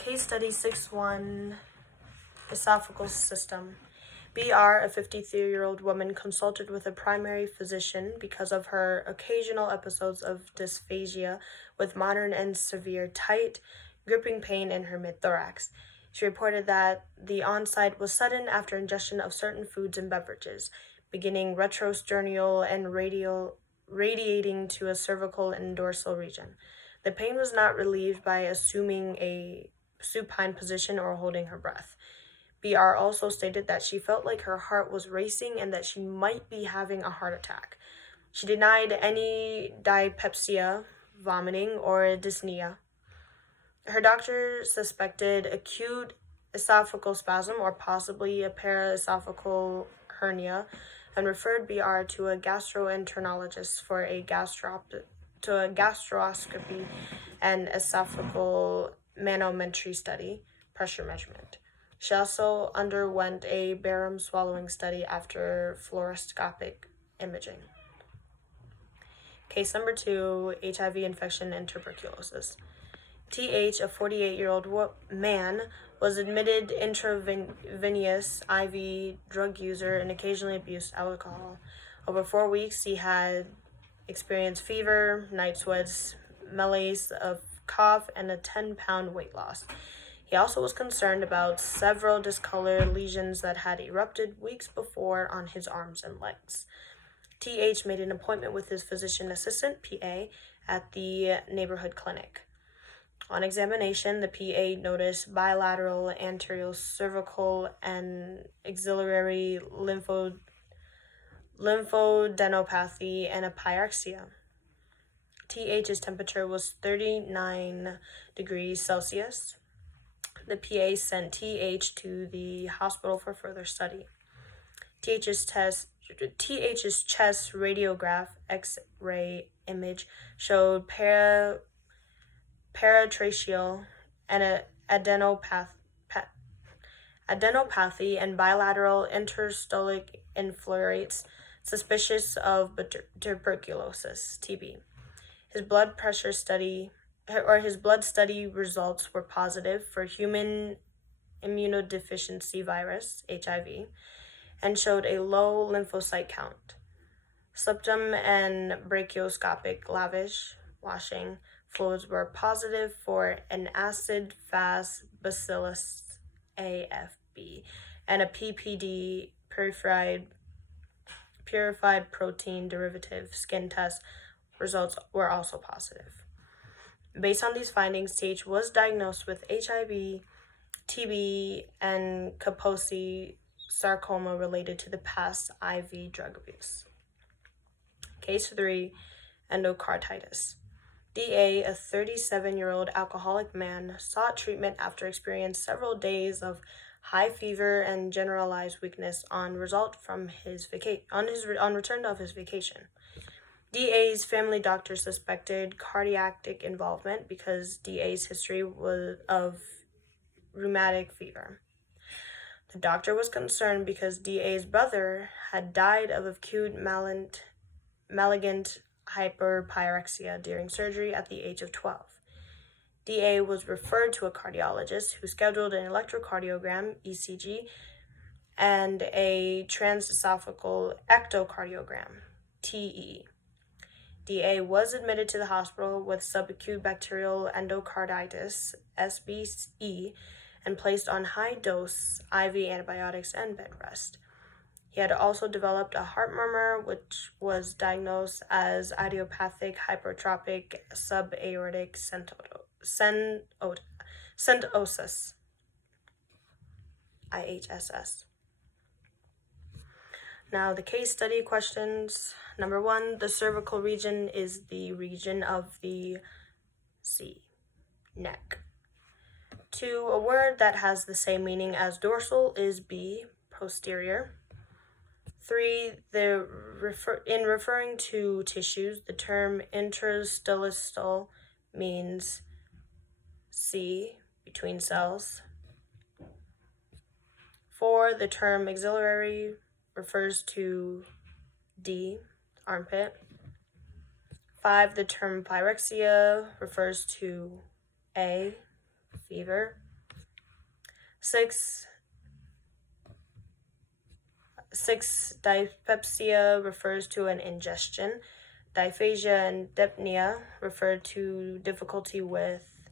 Case study 6-1, esophageal system. BR, a 53-year-old woman, consulted with a primary physician because of her occasional episodes of dysphagia with moderate and severe tight, gripping pain in her mid-thorax. She reported that the onset was sudden after ingestion of certain foods and beverages, beginning retrosternal and radiating to a cervical and dorsal region. The pain was not relieved by assuming a supine position or holding her breath. BR also stated that she felt like her heart was racing and that she might be having a heart attack. She denied any dyspepsia, vomiting, or dyspnea. Her doctor suspected acute esophageal spasm or possibly a paraesophageal hernia and referred BR to a gastroenterologist for a gastroscopy and esophageal manometry study, pressure measurement. She also underwent a barium swallowing study after fluoroscopic imaging. Case number 2, HIV infection and tuberculosis. TH, a 48-year-old man, was admitted intravenous IV drug user and occasionally abused alcohol. Over 4 weeks, he had experienced fever, night sweats, malaise, a cough, and a 10-pound weight loss. He also was concerned about several discolored lesions that had erupted weeks before on his arms and legs. TH made an appointment with his physician assistant, PA, at the neighborhood clinic. On examination, the PA noticed bilateral anterior cervical and axillary lymphadenopathy and a pyrexia. TH's temperature was 39 degrees Celsius. The PA sent TH to the hospital for further study. TH's chest radiograph X-ray image showed paratracheal and adenopathy and bilateral interstitial infiltrates, suspicious of tuberculosis (TB). His blood study results were positive for human immunodeficiency virus (HIV) and showed a low lymphocyte count. Septum and brachioscopic washing fluids were positive for an acid-fast bacillus AFB and a PPD, purified protein derivative skin test results were also positive. Based on these findings, TH was diagnosed with HIV, TB, and Kaposi sarcoma related to the past IV drug abuse. Case 3, endocarditis. DA, a 37-year-old alcoholic man, sought treatment after experiencing several days of high fever and generalized weakness on return of his vacation. DA's family doctor suspected cardiac involvement because DA's history was of rheumatic fever. The doctor was concerned because DA's brother had died of acute malignant hyperpyrexia during surgery at the age of 12. DA was referred to a cardiologist who scheduled an electrocardiogram, ECG, and a transesophageal echocardiogram, TE. DA was admitted to the hospital with subacute bacterial endocarditis, SBE, and placed on high-dose IV antibiotics and bed rest. He had also developed a heart murmur, which was diagnosed as idiopathic hypertrophic subaortic stenosis, IHSS. Now, the case study questions. Number 1, the cervical region is the region of the neck. 2, a word that has the same meaning as dorsal is B, posterior. 3, in referring to tissues, the term interstitial means C, between cells. 4, the term axillary refers to D, armpit. 5, the term pyrexia refers to A, fever. 6, dyspepsia refers to an ingestion. Dysphagia and dyspnea refer to difficulty with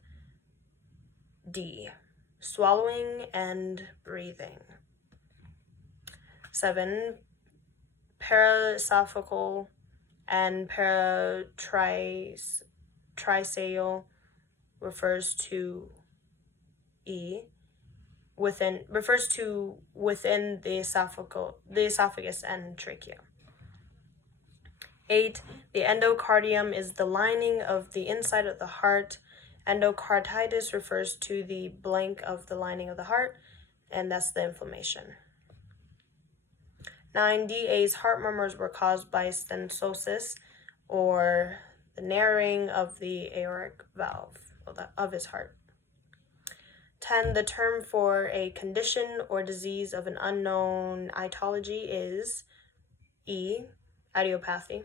D, swallowing and breathing. 7, paraesophageal and paratricale refers to E, refers to within the esophagus and trachea. 8, the endocardium is the lining of the inside of the heart. Endocarditis refers to the blank of the lining of the heart, and that's the inflammation. 9, DA's heart murmurs were caused by stenosis, or the narrowing of the aortic valve of his heart. 10, the term for a condition or disease of an unknown etiology is E, idiopathy.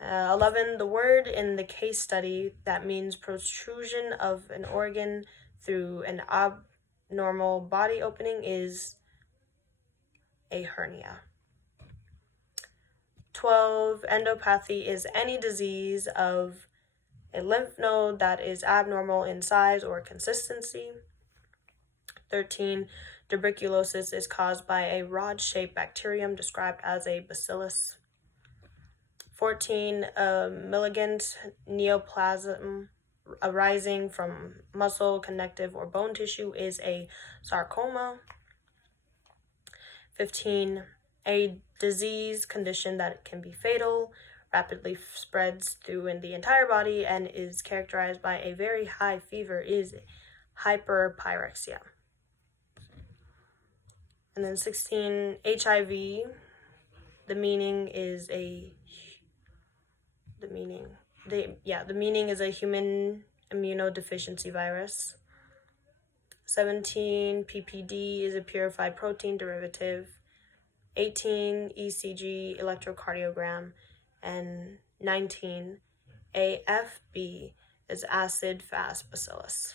11, the word in the case study that means protrusion of an organ through an abnormal body opening is a hernia. 12, endopathy is any disease of a lymph node that is abnormal in size or consistency. 13, tuberculosis is caused by a rod-shaped bacterium described as a bacillus. 14, malignant neoplasm arising from muscle, connective, or bone tissue is a sarcoma. 15, a disease condition that can be fatal, rapidly spreads through in the entire body, and is characterized by a very high fever is hyperpyrexia. And then 16, HIV, the meaning is a human immunodeficiency virus. 17, PPD is a purified protein derivative. 18, ECG electrocardiogram. And 19, AFB is acid-fast bacillus.